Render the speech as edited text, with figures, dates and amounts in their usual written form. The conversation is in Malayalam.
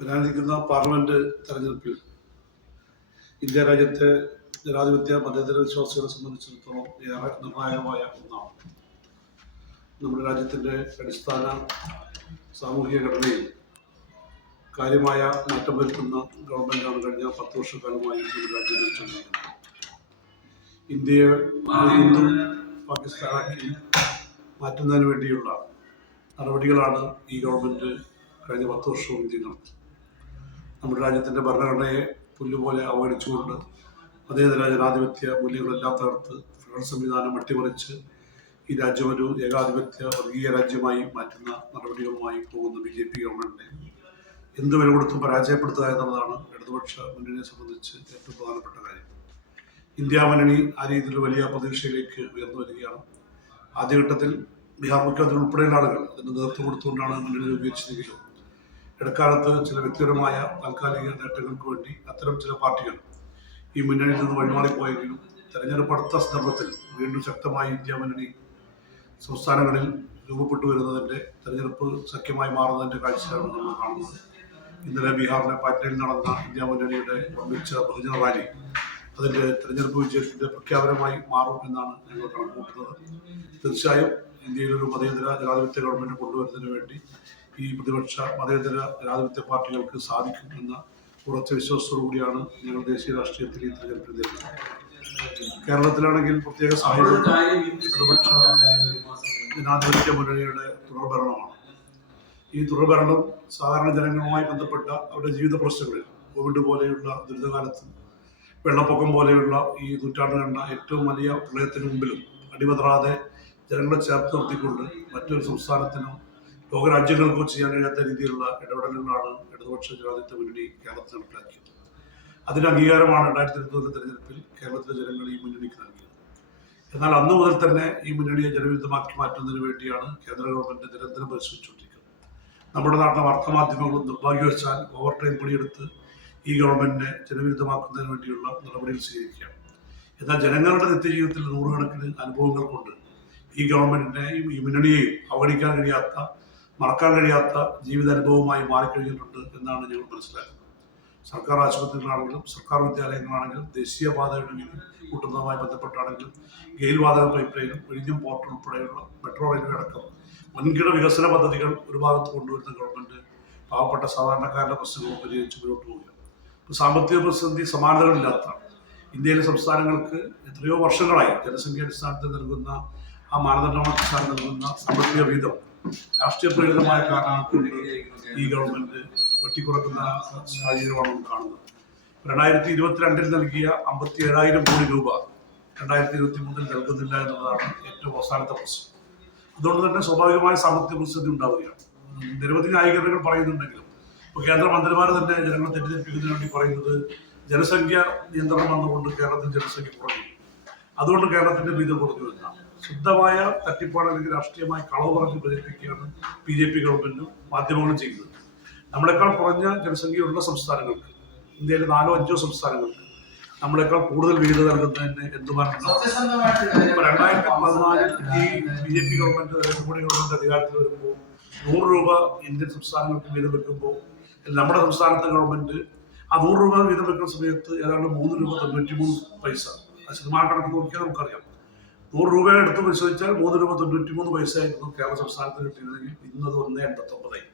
വരാനിരിക്കുന്ന പാർലമെന്റ് തെരഞ്ഞെടുപ്പിൽ ഇന്ത്യ രാജ്യത്തെ ജനാധിപത്യ മതേതര വിശ്വാസികളെ സംബന്ധിച്ചിടത്തോളം ഏറെ നിർണായകമായ ഒന്നാണ്. നമ്മുടെ രാജ്യത്തിൻ്റെ അടിസ്ഥാന സാമൂഹിക ഘടനയിൽ കാര്യമായ മാറ്റം വരുത്തുന്ന ഗവൺമെൻറ്റാണ് കഴിഞ്ഞ 10 വർഷക്കാലമായി നമ്മുടെ രാജ്യം ഭരിച്ചുകൊണ്ടിരിക്കുന്നത്. ഇന്ത്യയെ ഹിന്ദു പാകിസ്ഥാനാക്കി മാറ്റുന്നതിന് വേണ്ടിയുള്ള നടപടികളാണ് ഈ ഗവൺമെൻറ് കഴിഞ്ഞ 10 വർഷവും ഇന്ത്യ നടത്തുന്നത്. നമ്മുടെ രാജ്യത്തിൻ്റെ ഭരണഘടനയെ പുല്ലുപോലെ അവഗണിച്ചുകൊണ്ട് മതേതര ജനാധിപത്യ മൂല്യങ്ങളെല്ലാം തകർത്ത് ഫെഡറൽ സംവിധാനം അട്ടിമറിച്ച് ഈ രാജ്യം ഒരു ഏകാധിപത്യ വർഗീയ രാജ്യമായി മാറ്റുന്ന നടപടികളുമായി പോകുന്ന BJP ഗവൺമെൻറ്റിനെ എന്ത് വില കൊടുത്തും പരാജയപ്പെടുത്തുക എന്നുള്ളതാണ് ഇടതുപക്ഷ മുന്നണിയെ സംബന്ധിച്ച് ഏറ്റവും പ്രധാനപ്പെട്ട കാര്യം. ഇന്ത്യ മുന്നണി ആ രീതിയിൽ വലിയ പ്രതീക്ഷയിലേക്ക് ഉയർന്നു വരികയാണ്. ആദ്യഘട്ടത്തിൽ ബീഹാർ മുഖ്യമന്ത്രി ഉൾപ്പെടെയുള്ള ആളുകൾ അതിന് നേതൃത്വം കൊടുത്തുകൊണ്ടാണ് മുന്നണി രൂപീകരിച്ചതെങ്കിലും ഇടക്കാലത്ത് ചില വ്യക്തിപരമായ താൽക്കാലിക നേട്ടങ്ങൾക്ക് വേണ്ടി അത്തരം ചില പാർട്ടികൾ ഈ മുന്നണിയിൽ നിന്ന് വഴിമാറിപ്പോയെങ്കിലും തെരഞ്ഞെടുപ്പ് അടുത്ത സന്ദർഭത്തിൽ വീണ്ടും ശക്തമായി ഇന്ത്യ മുന്നണി സംസ്ഥാനങ്ങളിൽ രൂപപ്പെട്ടു വരുന്നതിൻ്റെ തെരഞ്ഞെടുപ്പ് സഖ്യമായി മാറുന്നതിൻ്റെ കാഴ്ചയാണ് നമ്മൾ കാണുന്നത്. ഇന്നലെ ബീഹാറിലെ പാറ്റ്നയിൽ നടന്ന ഇന്ത്യ മുന്നണിയുടെ വമ്പിച്ച ബഹുജന റാലി അതിൻ്റെ തെരഞ്ഞെടുപ്പ് വിജയത്തിൻ്റെ പ്രഖ്യാപനമായി മാറും എന്നാണ് ഞങ്ങൾ കണക്കുകൂട്ടുന്നത്. തീർച്ചയായും ഇന്ത്യയിലൊരു മതേതര ജനാധിപത്യ ഗവൺമെൻറ് കൊണ്ടുവരുന്നതിന് വേണ്ടി ഈ പ്രതിപക്ഷ മതേതര ജനാധിപത്യ പാർട്ടികൾക്ക് സാധിക്കും എന്ന ഉറച്ച വിശ്വാസത്തോടുകൂടിയാണ് ഞങ്ങൾ ദേശീയ രാഷ്ട്രീയത്തിൽ ഈ തെരഞ്ഞെടുപ്പിൽ നേരിടുന്നത്. കേരളത്തിലാണെങ്കിൽ പ്രത്യേക സാഹചര്യം പ്രതിപക്ഷ ജനാധിപത്യ മുന്നണിയുടെ തുടർഭരണമാണ്. ഈ തുടർഭരണം സാധാരണ ജനങ്ങളുമായി ബന്ധപ്പെട്ട അവരുടെ ജീവിത പ്രശ്നങ്ങളിൽ കോവിഡ് പോലെയുള്ള ദുരിതകാലത്തും വെള്ളപ്പൊക്കം പോലെയുള്ള ഈ നൂറ്റാണ്ട് കണ്ട ഏറ്റവും വലിയ പ്രളയത്തിന് മുമ്പിലും അടിപതറാതെ ജനങ്ങളെ ചേർത്ത് നിർത്തിക്കൊണ്ട് മറ്റൊരു സംസ്ഥാനത്തിനോ ലോകരാജ്യങ്ങൾക്കോ ചെയ്യാൻ കഴിയാത്ത രീതിയിലുള്ള ഇടപെടലുകളാണ് ഇടതുപക്ഷ ജനാധിപത്യ മുന്നണി കേരളത്തിൽ നടപ്പിലാക്കിയത്. അതിൻ്റെ അംഗീകാരമാണ് 2022 തെരഞ്ഞെടുപ്പിൽ കേരളത്തിലെ ജനങ്ങൾ ഈ മുന്നണിക്ക് നൽകിയത്. എന്നാൽ അന്നു മുതൽ തന്നെ ഈ മുന്നണിയെ ജനവിരുദ്ധമാക്കി മാറ്റുന്നതിന് വേണ്ടിയാണ് കേന്ദ്ര ഗവൺമെൻറ് നിരന്തരം പരിശ്രമിച്ചുകൊണ്ടിരിക്കുന്നത്. നമ്മുടെ നാട്ടിലെ വാർത്താമാധ്യമങ്ങളും നിർഭാഗ്യവശാൽ ഓവർ ടൈം പണിയെടുത്ത് ഈ ഗവൺമെൻറ്റിനെ ജനവിരുദ്ധമാക്കുന്നതിന് വേണ്ടിയുള്ള നടപടികൾ സ്വീകരിക്കുകയാണ്. എന്നാൽ ജനങ്ങളുടെ നിത്യജീവിതത്തിൽ നൂറുകണക്കിന് അനുഭവങ്ങൾ കൊണ്ട് ഈ ഗവൺമെൻറ്റിനെയും ഈ മുന്നണിയെയും അവഗണിക്കാൻ കഴിയാത്ത മറക്കാൻ കഴിയാത്ത ജീവിതാനുഭവമായി മാറിക്കഴിഞ്ഞിട്ടുണ്ട് എന്നാണ് ഞങ്ങൾ മനസ്സിലാക്കുന്നത്. സർക്കാർ ആശുപത്രികളാണെങ്കിലും സർക്കാർ വിദ്യാലയങ്ങളാണെങ്കിലും ദേശീയപാതയുടെ വീതി കൂട്ടുന്നതുമായി ബന്ധപ്പെട്ടാണെങ്കിലും ഗെയിൽ വാതക പൈപ്പ് ലൈനും വിഴിഞ്ഞം പോർട്ട് ഉൾപ്പെടെയുള്ള മെട്രോ റെയിൽവേ അടക്കം വൻകിട വികസന പദ്ധതികൾ ഒരു ഭാഗത്ത് കൊണ്ടുവരുന്ന ഗവൺമെൻറ് പാവപ്പെട്ട സാധാരണക്കാരുടെ പ്രശ്നങ്ങളും പരിഹരിച്ച് മുന്നോട്ട് പോവുകയാണ്. ഇപ്പോൾ സാമ്പത്തിക പ്രതിസന്ധി സമാനതകളില്ലാത്തതാണ്. ഇന്ത്യയിലെ സംസ്ഥാനങ്ങൾക്ക് എത്രയോ വർഷങ്ങളായി ജനസംഖ്യ അടിസ്ഥാനത്തിൽ നൽകുന്ന ആ മാനദണ്ഡമനുസരിച്ച് നൽകുന്ന സാമ്പത്തിക വീതം രാഷ്ട്രീയ പ്രേരിതമായ കാരണങ്ങൾ കൊണ്ട് ഈ ഗവൺമെൻറ് വെട്ടിക്കുറക്കുന്ന സാഹചര്യമാണ് നമ്മൾ കാണുന്നത്. 2022 നൽകിയ 57,000 കോടി രൂപ 2023 നൽകുന്നില്ല എന്നുള്ളതാണ് ഏറ്റവും അവസാനത്തെ പ്രശ്നം. അതുകൊണ്ട് തന്നെ സ്വാഭാവികമായ സാമ്പത്തിക പ്രതിസന്ധി ഉണ്ടാവുകയാണ്. നിരവധി ന്യായീകരണങ്ങൾ പറയുന്നുണ്ടെങ്കിലും ഇപ്പോൾ കേന്ദ്രമന്ത്രിമാർ തന്നെ ജനങ്ങളെ തെറ്റിദ്ധരിപ്പിക്കുന്നതിന് വേണ്ടി പറയുന്നത് ജനസംഖ്യ നിയന്ത്രണം വന്നുകൊണ്ട് കേരളത്തിൽ ജനസംഖ്യ കുറഞ്ഞു, അതുകൊണ്ട് കേരളത്തിൻ്റെ വീതം കുറഞ്ഞു എന്നാണ്. ശുദ്ധമായ തട്ടിപ്പാട് അല്ലെങ്കിൽ രാഷ്ട്രീയമായി കളവ് പറഞ്ഞ് പ്രചരിപ്പിക്കുകയാണ് BJP ഗവൺമെൻറ്റും മാധ്യമങ്ങളും ചെയ്യുന്നത്. നമ്മളെക്കാൾ കുറഞ്ഞ ജനസംഖ്യയുള്ള സംസ്ഥാനങ്ങൾക്ക്, ഇന്ത്യയിലെ 4-5 സംസ്ഥാനങ്ങൾക്ക് നമ്മളെക്കാൾ കൂടുതൽ വീട് നൽകുന്നതിന് എന്തുമാത്രം 2014 ഈ BJP ഗവൺമെൻറ് നരേന്ദ്രമോദി ഗവൺമെൻറ് അധികാരത്തിൽ വരുമ്പോൾ 100 രൂപ ഇന്ത്യൻ സംസ്ഥാനങ്ങൾക്ക് വീതം വെക്കുമ്പോൾ നമ്മുടെ സംസ്ഥാനത്തെ ഗവൺമെൻറ് ആ 100 രൂപ വീതം വെക്കുന്ന സമയത്ത് ഏതാണ്ട് 3 രൂപ 93 പൈസ ശതമാനം കണക്ക് നോക്കിയാൽ നമുക്കറിയാം. 100 രൂപ എടുത്ത് പരിശോധിച്ചാൽ 3 രൂപ 93 പൈസ ആയിരുന്നു കേരള സംസ്ഥാനത്ത് കിട്ടിയിരുന്നെങ്കിൽ ഇന്നത് 1.89.